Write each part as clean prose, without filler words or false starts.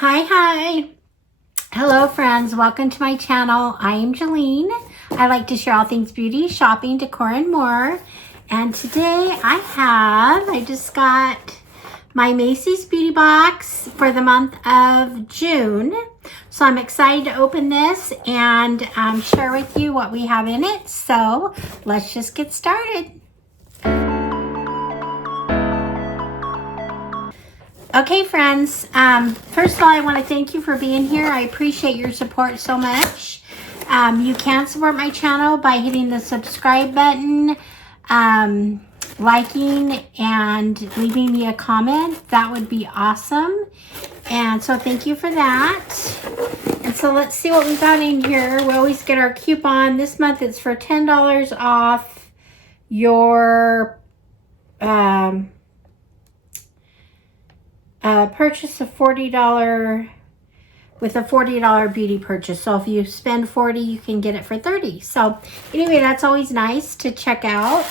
Hi. Hello friends, welcome to my channel. I am Jolene. I like to share all things beauty, shopping, decor, and more. And today I just got my Macys Beauty Box for the month of June. So I'm excited to open this and share with you what we have in it. So let's just get started. Okay, friends, first of all, I want to thank you for being here. I appreciate your support so much. You can support my channel by hitting the subscribe button, liking, and leaving me a comment. That would be awesome. And so thank you for that. And so let's see what we got in here. We always get our coupon. This month it's for $10 off your purchase of $40 with a $40 beauty purchase. So if you spend $40, you can get it for $30. So anyway, that's always nice to check out.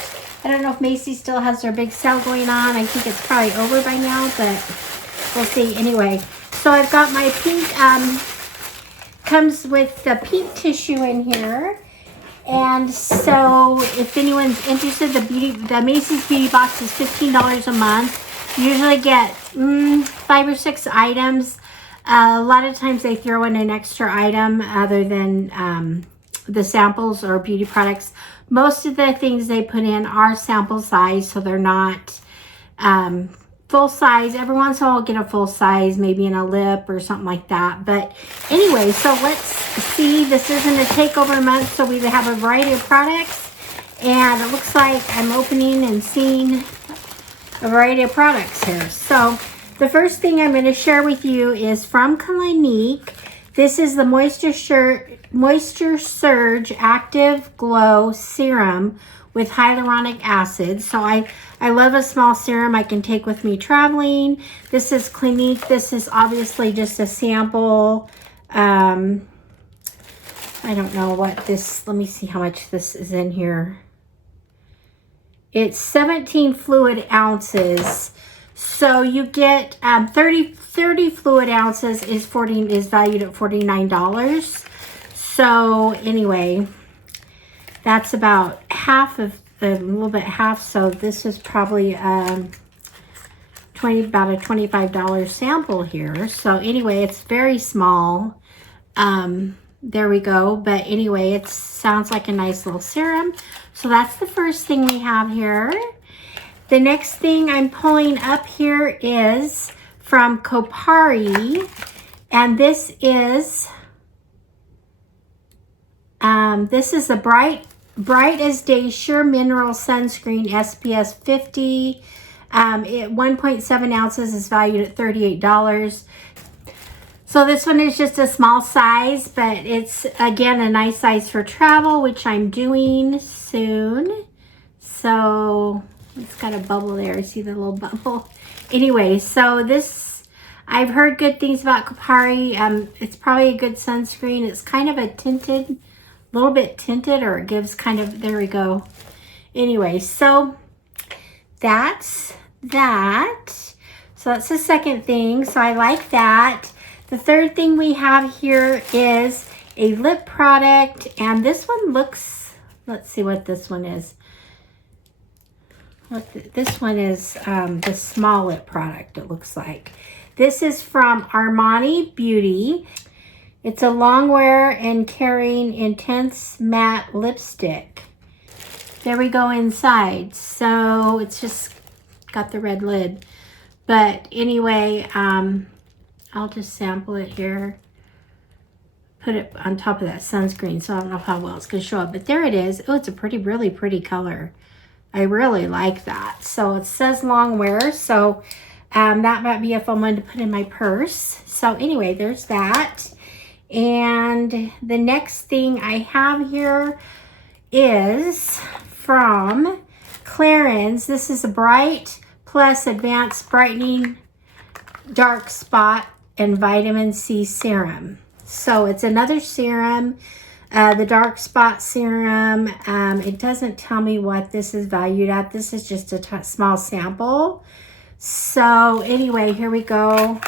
I don't know if Macys still has their big sale going on. I think it's probably over by now, but we'll see. Anyway, so I've got my pink, comes with the pink tissue in here. And so if anyone's interested, the Macys Beauty Box is $15 a month. You usually get 5 or 6 items. A lot of times they throw in an extra item other than the samples or beauty products. Most of the things they put in are sample size, so they're not full size. Every once in a while I'll get a full size, maybe in a lip or something like that. But anyway, so let's see. This isn't a takeover month, so we have a variety of products. And it looks like I'm opening and seeing a variety of products here. So the first thing I'm going to share with you is from Clinique. This is the Moisture Surge Active Glow Serum with hyaluronic acid. So I love a small serum I can take with me traveling. This is Clinique. This is obviously just a sample. I don't know what this, let me see how much this is in here. It's 17 fluid ounces. So you get 30 fluid ounces is valued at $49. So anyway, that's about half of a little bit half. So this is probably about a $25 sample here. So anyway, it's very small. There we go. But anyway, it sounds like a nice little serum. So that's the first thing we have here. The next thing I'm pulling up here is from Kopari. And this is the Bright as Day Sheer Mineral Sunscreen SPF 50. 1.7 ounces is valued at $38. So this one is just a small size, but it's, again, a nice size for travel, which I'm doing soon. So it's got a bubble there. See the little bubble? Anyway, so this, I've heard good things about Kopari. It's probably a good sunscreen. It's kind of a tinted, a little bit tinted, or it gives kind of, there we go. Anyway, so that's that. So that's the second thing. So I like that. The third thing we have here is a lip product, and this one looks, let's see what this one is. This one is the small lip product, it looks like. This is from Armani Beauty. It's a long wear and carrying intense matte lipstick. There we go inside. So it's just got the red lid. But anyway, I'll just sample it here. Put it on top of that sunscreen, so I don't know how well it's going to show up. But there it is. Oh, it's a really pretty color. I really like that. So it says long wear, so that might be a fun one to put in my purse. So anyway, there's that. And the next thing I have here is from Clarins. This is a Bright Plus Advanced Brightening Dark Spot and Vitamin C Serum. So it's another serum, the dark spot serum. It doesn't tell me what this is valued at. This is just a small sample. So anyway, here we go.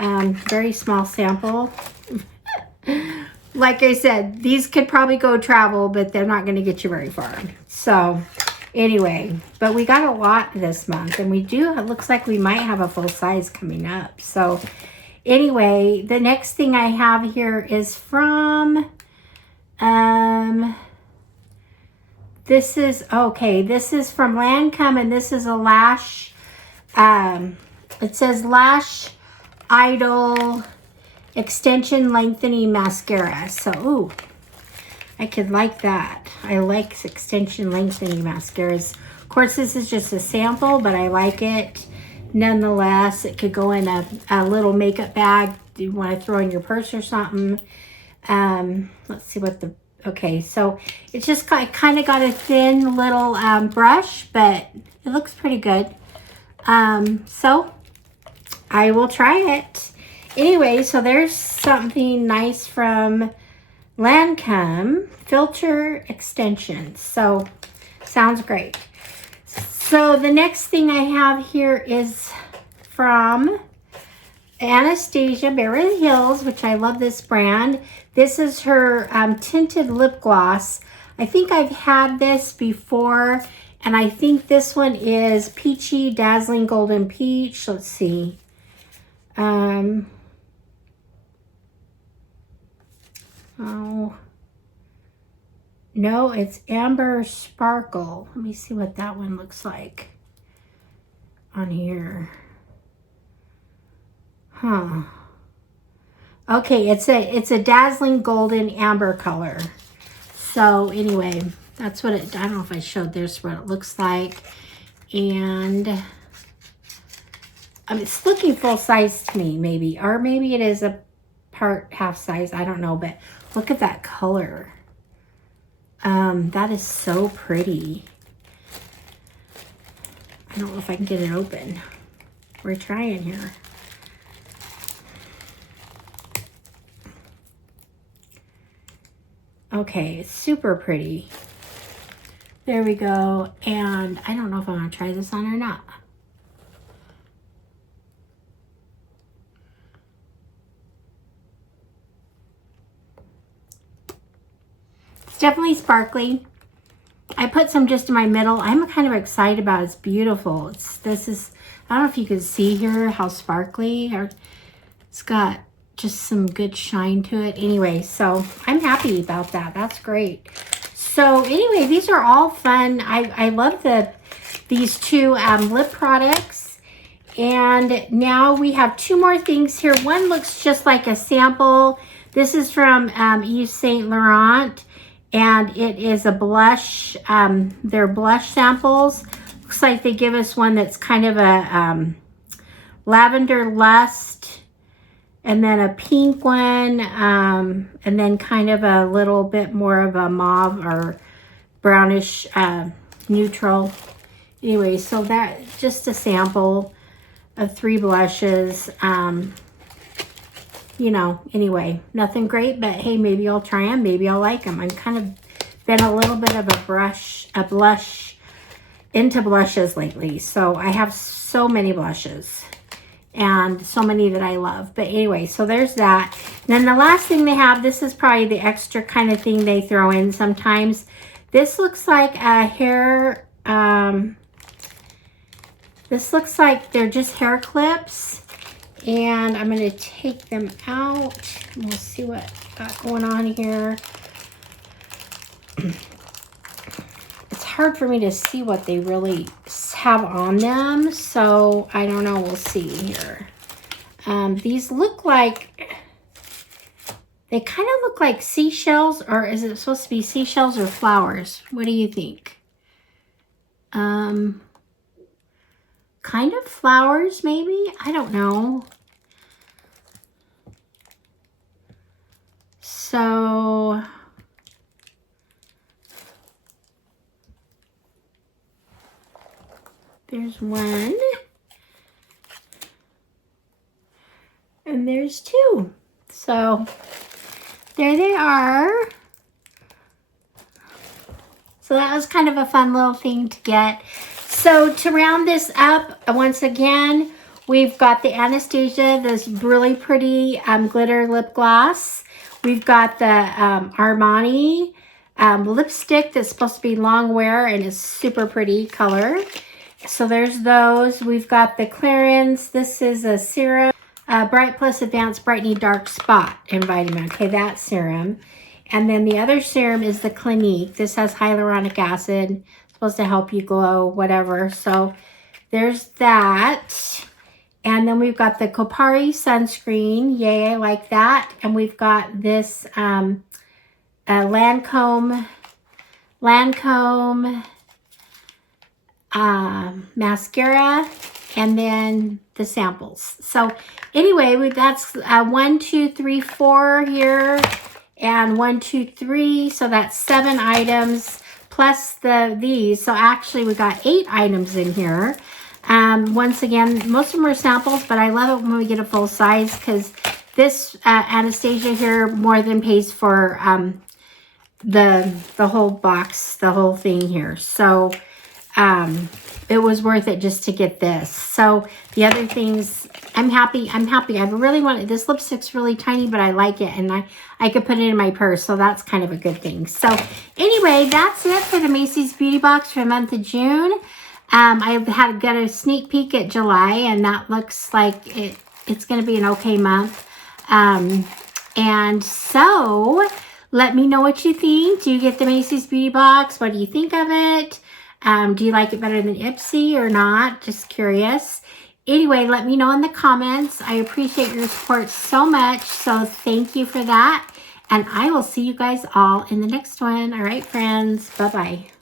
Very small sample. Like I said, these could probably go travel, but they're not going to get you very far. So anyway, but we got a lot this month, and we do, it looks like we might have a full size coming up. So anyway, the next thing I have here is from, this is from Lancome, and this is a lash, it says Lash Idol Extension Lengthening Mascara. So, ooh, I could like that. I like extension lengthening mascaras. Of course, this is just a sample, but I like it nonetheless. It could go in a little makeup bag. Do you want to throw in your purse or something? Let's see what the, okay, so it's just kind of got a thin little brush, but it looks pretty good. So I will try it. Anyway, so there's something nice from Lancome, filter extensions. So sounds great. So the next thing I have here is from Anastasia Beverly Hills, which I love this brand. This is her tinted lip gloss. I think I've had this before, and I think this one is Peachy Dazzling Golden Peach. Let's see. Oh, no, it's Amber Sparkle. Let me see what that one looks like on here. Huh. Okay, it's a dazzling golden amber color. So anyway, that's what it, I don't know if I showed this, what it looks like. And I mean, it's looking full size to me, maybe, or maybe it is a part half size, I don't know, but look at that color. That is so pretty. I don't know if I can get it open. We're trying here. Okay, it's super pretty. There we go. And I don't know if I'm gonna try this on or not. Definitely sparkly. I put some just in my middle. I'm kind of excited about it. It's beautiful. This is, I don't know if you can see here how sparkly, or it's got just some good shine to it. Anyway, so I'm happy about that. That's great. So anyway, these are all fun. I love these two lip products. And now we have two more things here. One looks just like a sample. This is from Yves Saint Laurent. And it is a blush, they're blush samples. Looks like they give us one that's kind of a lavender lust, and then a pink one, and then kind of a little bit more of a mauve or brownish neutral. Anyway, so that just a sample of 3 blushes. You know, anyway, nothing great, but hey, maybe I'll try them. Maybe I'll like them. I'm kind of been a little bit of a blush, into blushes lately. So I have so many blushes and so many that I love. But anyway, so there's that. And then the last thing they have, this is probably the extra kind of thing they throw in sometimes. This looks like a hair, this looks like they're just hair clips. And I'm going to take them out. We'll see what I got going on here. It's hard for me to see what they really have on them. So I don't know. We'll see here. These look like, they kind of look like seashells. Or is it supposed to be seashells or flowers? What do you think? Kind of flowers, maybe? I don't know. So, there's one. And there's 2. So, there they are. So that was kind of a fun little thing to get. So to round this up, once again, We've got the Anastasia, this really pretty glitter lip gloss. We've got the Armani lipstick that's supposed to be long wear and is super pretty color. So there's those. We've got the Clarins. This is a serum, Bright Plus Advanced Brightening Dark Spot and Vitamin. Okay, that serum. And then the other serum is the Clinique. This has hyaluronic acid. It's supposed to help you glow, whatever. So there's that. And then we've got the Kopari sunscreen. Yay, I like that. And we've got this Lancome mascara, and then the samples. So anyway, that's 1, 2, 3, 4 here, and 1, 2, 3. So that's 7 items plus these. So actually we got 8 items in here. Once again, most of them are samples, but I love it when we get a full size because this Anastasia here more than pays for the whole box, the whole thing here. So it was worth it just to get this. So the other things, I'm happy. I really want it. This lipstick's really tiny, but I like it, and I could put it in my purse, so that's kind of a good thing. So anyway, that's it for the Macys Beauty Box for the month of June. I got a sneak peek at July, and that looks like it's going to be an okay month. And so let me know what you think. Do you get the Macys Beauty Box? What do you think of it? Do you like it better than Ipsy or not? Just curious. Anyway, let me know in the comments. I appreciate your support so much. So thank you for that. And I will see you guys all in the next one. All right, friends. Bye-bye.